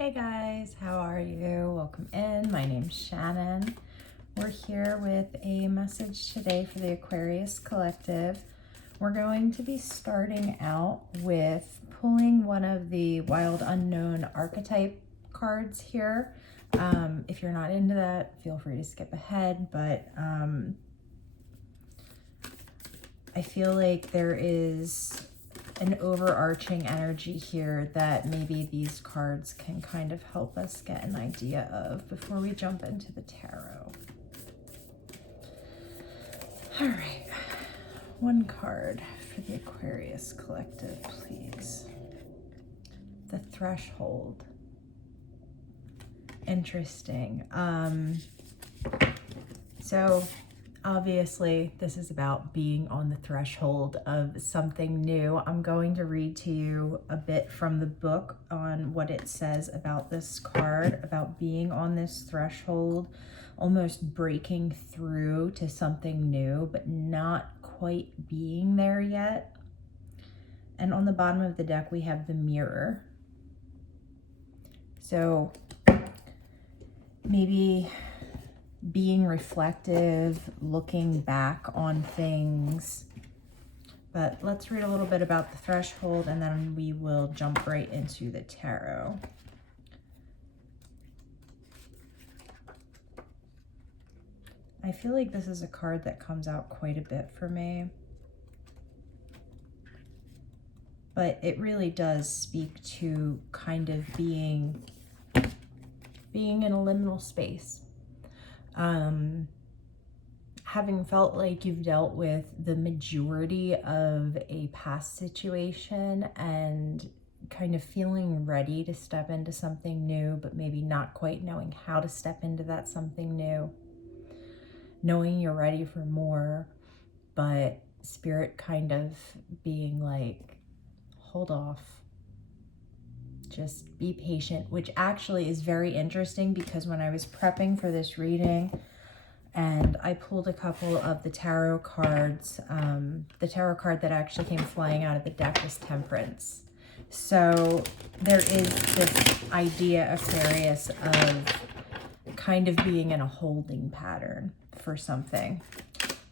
Hey guys, how are you? Welcome in. My name's Shannon. We're here with a message today for the Aquarius Collective. We're going to be starting out with pulling one of the Wild Unknown archetype cards here. If you're not into that, feel free to skip ahead, but I feel like there is an overarching energy here that maybe these cards can kind of help us get an idea of before we jump into the tarot. All right, one card for the Aquarius Collective, please. The Threshold. Interesting. So obviously, this is about being on the threshold of something new. I'm going to read to you a bit from the book on what it says about this card, about being on this threshold, almost breaking through to something new, but not quite being there yet. And on the bottom of the deck, we have the Mirror. So maybe being reflective, looking back on things. But let's read a little bit about the threshold and then we will jump right into the tarot. I feel like this is a card that comes out quite a bit for me. But it really does speak to kind of being in a liminal space. Having felt like you've dealt with the majority of a past situation and kind of feeling ready to step into something new, but maybe not quite knowing how to step into that something new. Knowing you're ready for more, but spirit kind of being like, hold off. Just be patient, which actually is very interesting because when I was prepping for this reading and I pulled a couple of the tarot cards, the tarot card that actually came flying out of the deck was Temperance. So there is this idea, Aquarius, of kind of being in a holding pattern for something.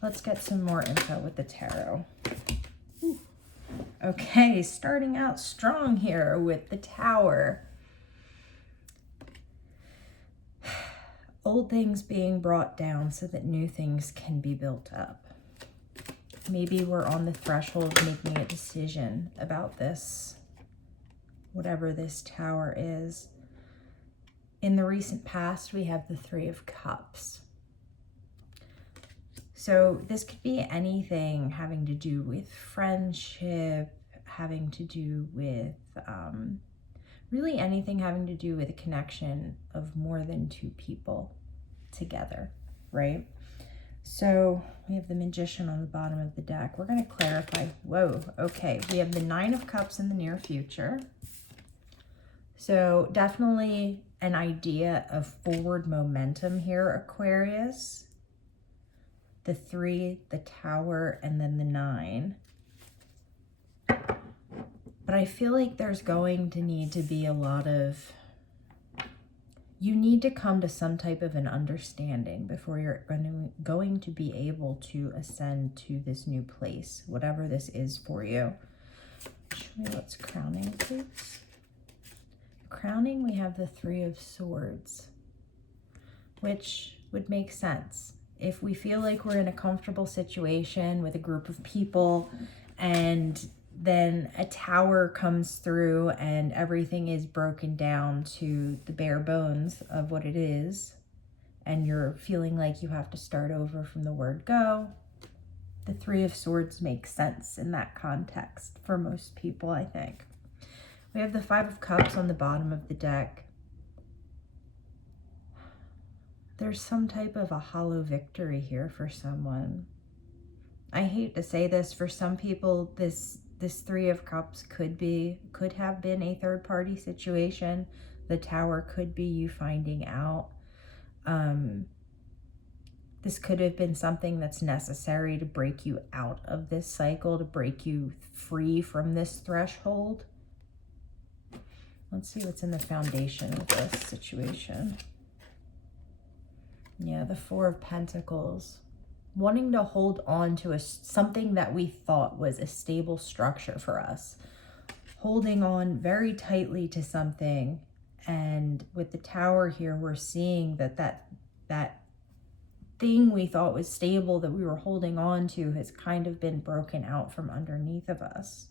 Let's get some more info with the tarot. Okay, starting out strong here with the Tower. Old things being brought down so that new things can be built up. Maybe we're on the threshold of making a decision about this, whatever this Tower is. In the recent past, we have the Three of Cups. So this could be anything having to do with friendship, having to do with really anything having to do with a connection of more than two people together, right? So we have the Magician on the bottom of the deck. We're going to clarify. Whoa, okay. We have the Nine of Cups in the near future. So definitely an idea of forward momentum here, Aquarius. The 3, the Tower, and then the 9. But I feel like there's going to need to be a lot of, you need to come to some type of an understanding before you're going to be able to ascend to this new place, whatever this is for you. Show me what's crowning, please. Crowning, we have the 3 of Swords, which would make sense. If we feel like we're in a comfortable situation with a group of people and then a tower comes through and everything is broken down to the bare bones of what it is, and you're feeling like you have to start over from the word go, the 3 of Swords makes sense in that context for most people, I think. We have the 5 of Cups on the bottom of the deck. There's some type of a hollow victory here for someone. I hate to say this, for some people, this 3 of Cups could have been a third-party situation. The Tower could be you finding out. This could have been something that's necessary to break you out of this cycle, to break you free from this threshold. Let's see what's in the foundation of this situation. Yeah, the Four of Pentacles. Wanting to hold on to something that we thought was a stable structure for us. Holding on very tightly to something. And with the Tower here, we're seeing that thing we thought was stable that we were holding on to has kind of been broken out from underneath of us.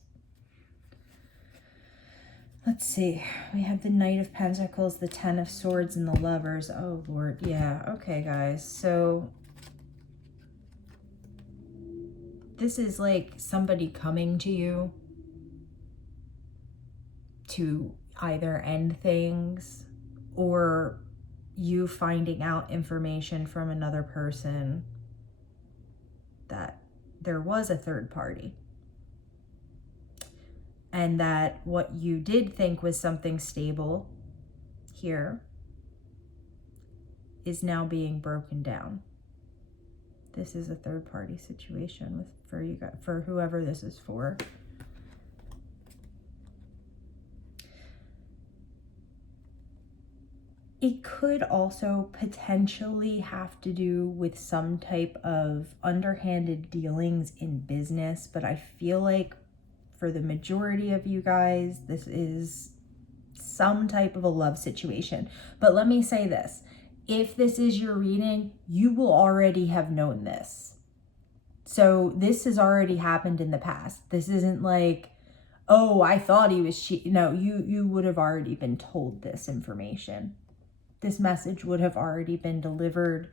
Let's see. We have the Knight of Pentacles, the Ten of Swords, and the Lovers. Oh, Lord. Yeah. Okay, guys. So this is like somebody coming to you to either end things or you finding out information from another person that there was a third party. And that what you did think was something stable here is now being broken down. This is a third party situation for you guys, for whoever this is for. It could also potentially have to do with some type of underhanded dealings in business, but I feel like for the majority of you guys, this is some type of a love situation. But let me say this. If this is your reading, you will already have known this. So this has already happened in the past. This isn't like, oh, I thought he was cheating. No, you would have already been told this information. This message would have already been delivered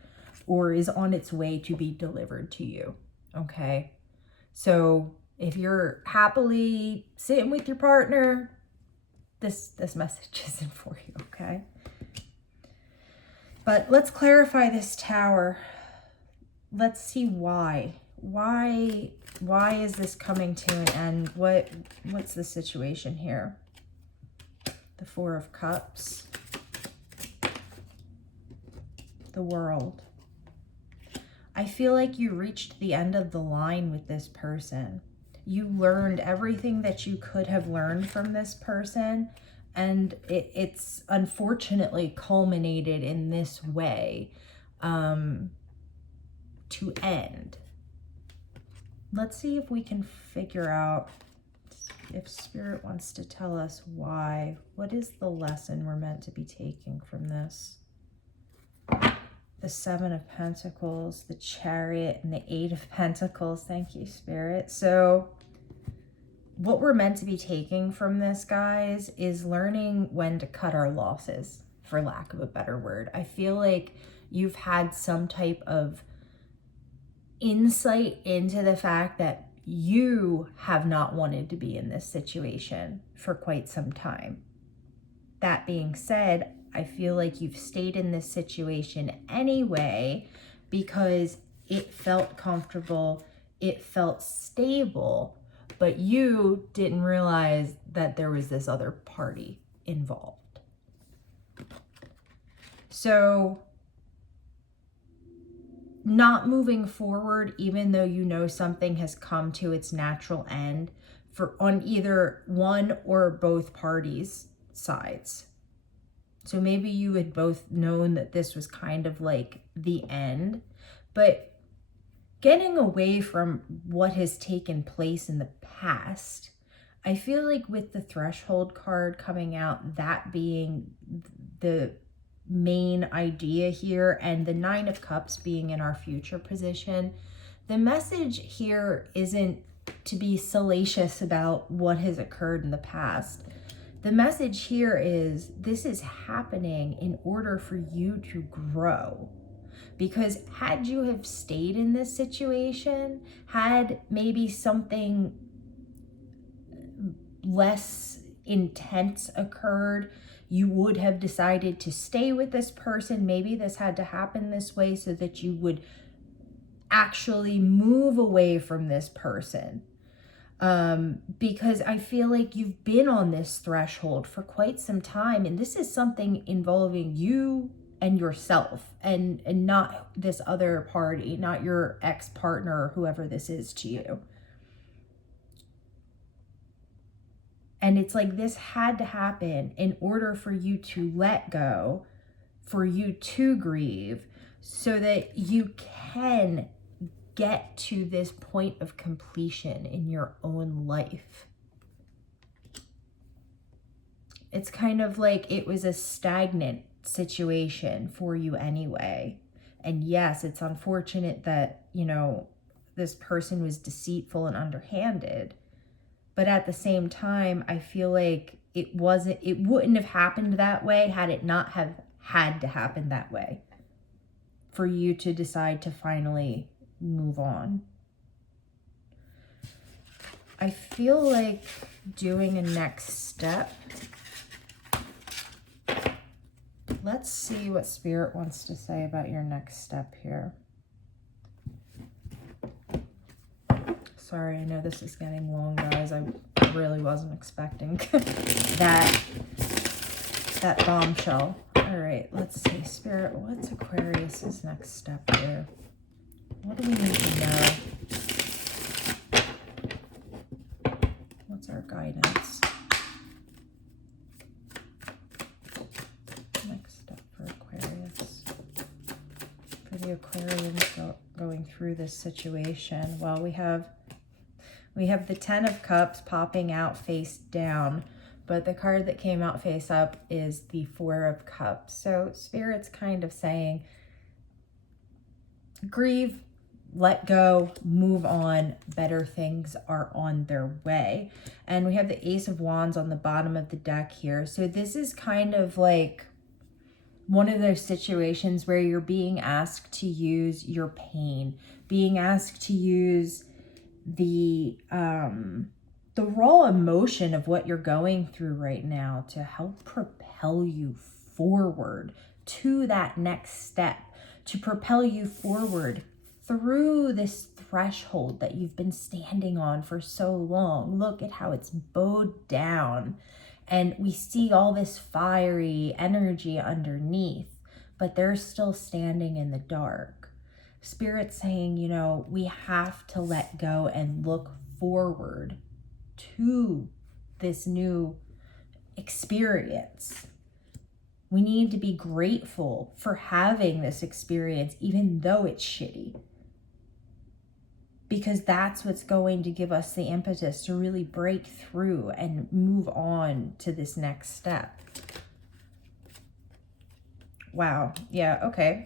or is on its way to be delivered to you. Okay? So if you're happily sitting with your partner, this message isn't for you, okay? But let's clarify this Tower. Let's see why. Why is this coming to an end? What's the situation here? The Four of Cups. The World. I feel like you reached the end of the line with this person. You learned everything that you could have learned from this person, and it's unfortunately culminated in this way to end. Let's see if we can figure out if Spirit wants to tell us why. What is the lesson we're meant to be taking from this? The Seven of Pentacles, the Chariot, and the Eight of Pentacles. Thank you, Spirit. So what we're meant to be taking from this, guys, is learning when to cut our losses, for lack of a better word. I feel like you've had some type of insight into the fact that you have not wanted to be in this situation for quite some time. That being said, I feel like you've stayed in this situation anyway because it felt comfortable, it felt stable, but you didn't realize that there was this other party involved. So not moving forward, even though you know something has come to its natural end on either one or both parties' sides. So maybe you had both known that this was kind of like the end, but getting away from what has taken place in the past, I feel like with the Threshold card coming out, that being the main idea here, and the Nine of Cups being in our future position, the message here isn't to be salacious about what has occurred in the past. The message here is this is happening in order for you to grow. Because had you have stayed in this situation, had maybe something less intense occurred, you would have decided to stay with this person. Maybe this had to happen this way so that you would actually move away from this person. Because I feel like you've been on this threshold for quite some time, and this is something involving you and yourself and not this other party, not your ex-partner or whoever this is to you. And it's like this had to happen in order for you to let go, for you to grieve, so that you can get to this point of completion in your own life. It's kind of like it was a stagnant situation for you anyway. And yes, it's unfortunate that, you know, this person was deceitful and underhanded. But at the same time, I feel like it wouldn't have happened that way had it not have had to happen that way for you to decide to finally move on. I feel like doing a next step. Let's see what Spirit wants to say about your next step here. Sorry, I know this is getting long, guys. I really wasn't expecting that bombshell. All right, let's see. Spirit, what's Aquarius's next step here? What do we need to know? What's our guidance? Next step for Aquarius. For the Aquarians going through this situation. Well, we have the Ten of Cups popping out face down, but the card that came out face up is the Four of Cups. So Spirit's kind of saying, grieve, let go, move on, better things are on their way. And we have the Ace of Wands on the bottom of the deck here. So this is kind of like one of those situations where you're being asked to use your pain, being asked to use the raw emotion of what you're going through right now to help propel you forward to that next step, to propel you forward through this threshold that you've been standing on for so long. Look at how it's bowed down, and we see all this fiery energy underneath, but they're still standing in the dark. Spirit's saying, you know, we have to let go and look forward to this new experience. We need to be grateful for having this experience, even though it's shitty. Because that's what's going to give us the impetus to really break through and move on to this next step. Wow. Yeah, okay.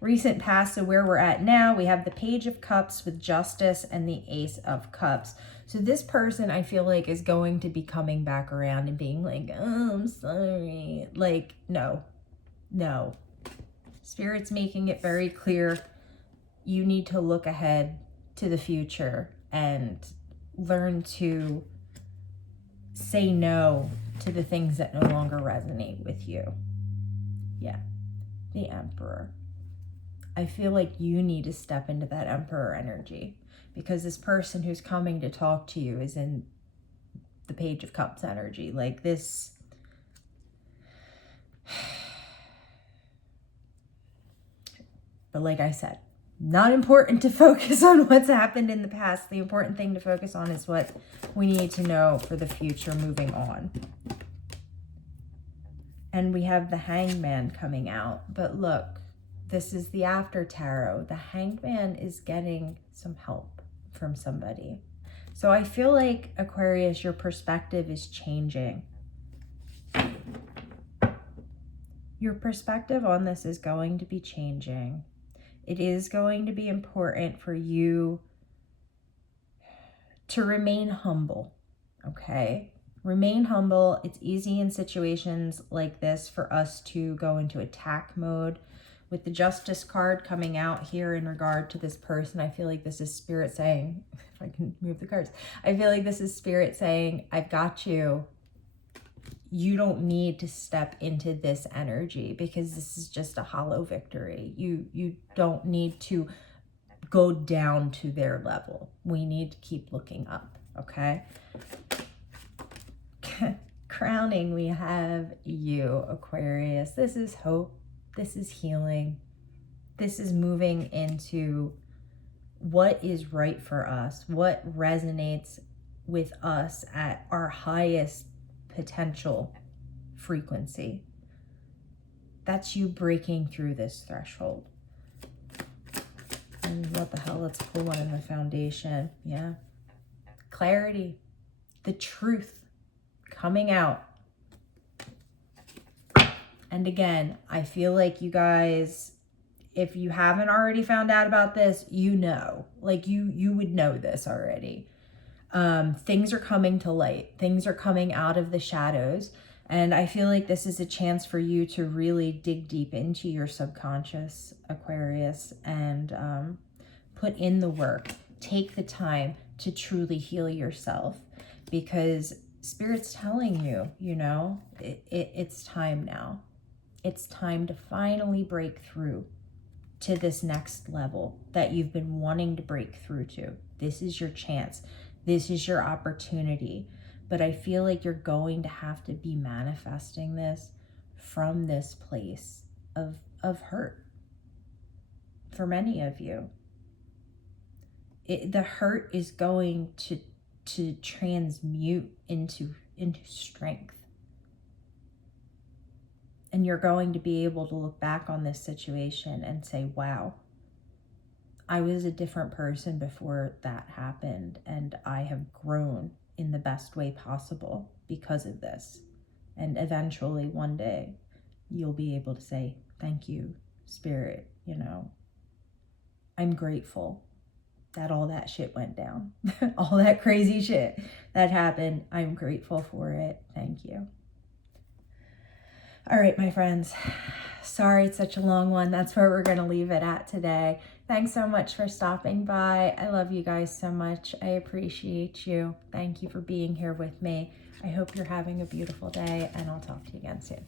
Recent past, so where we're at now, we have the Page of Cups with Justice and the Ace of Cups. So this person, I feel like, is going to be coming back around and being like, oh, I'm sorry. Like, no. Spirit's making it very clear. You need to look ahead to the future and learn to say no to the things that no longer resonate with you. Yeah, the Emperor. I feel like you need to step into that Emperor energy, because this person who's coming to talk to you is in the Page of Cups energy. Like this, but like I said, not important to focus on what's happened in the past. The important thing to focus on is what we need to know for the future moving on. And we have the Hangman coming out. But look, this is the After Tarot. The Hangman is getting some help from somebody. So I feel like, Aquarius, your perspective is changing. Your perspective on this is going to be changing. It is going to be important for you to remain humble, okay? Remain humble. It's easy in situations like this for us to go into attack mode. With the Justice card coming out here in regard to this person, I feel like this is Spirit saying, if I can move the cards, I feel like this is Spirit saying, I've got you. You don't need to step into this energy because this is just a hollow victory. You don't need to go down to their level. We need to keep looking up, okay? Crowning, we have you, Aquarius. This is hope. This is healing. This is moving into what is right for us, what resonates with us at our highest potential frequency. That's you breaking through this threshold. And what the hell, let's pull one in the foundation. Yeah. Clarity. The truth coming out. And again, I feel like you guys, if you haven't already found out about this, you know. Like you would know this already. Things are coming to light. Things are coming out of the shadows. And I feel like this is a chance for you to really dig deep into your subconscious, Aquarius, and put in the work. Take the time to truly heal yourself, because Spirit's telling you, you know, it's time now. It's time to finally break through to this next level that you've been wanting to break through to. This is your chance. This is your opportunity. But I feel like you're going to have to be manifesting this from this place of hurt for many of you. The hurt is going to transmute into strength. And you're going to be able to look back on this situation and say, wow, I was a different person before that happened, and I have grown in the best way possible because of this. And eventually one day you'll be able to say, thank you, Spirit, you know, I'm grateful that all that shit went down. All that crazy shit that happened, I'm grateful for it. Thank you. All right, my friends. Sorry it's such a long one. That's where we're going to leave it at today. Thanks so much for stopping by. I love you guys so much. I appreciate you. Thank you for being here with me. I hope you're having a beautiful day, and I'll talk to you again soon.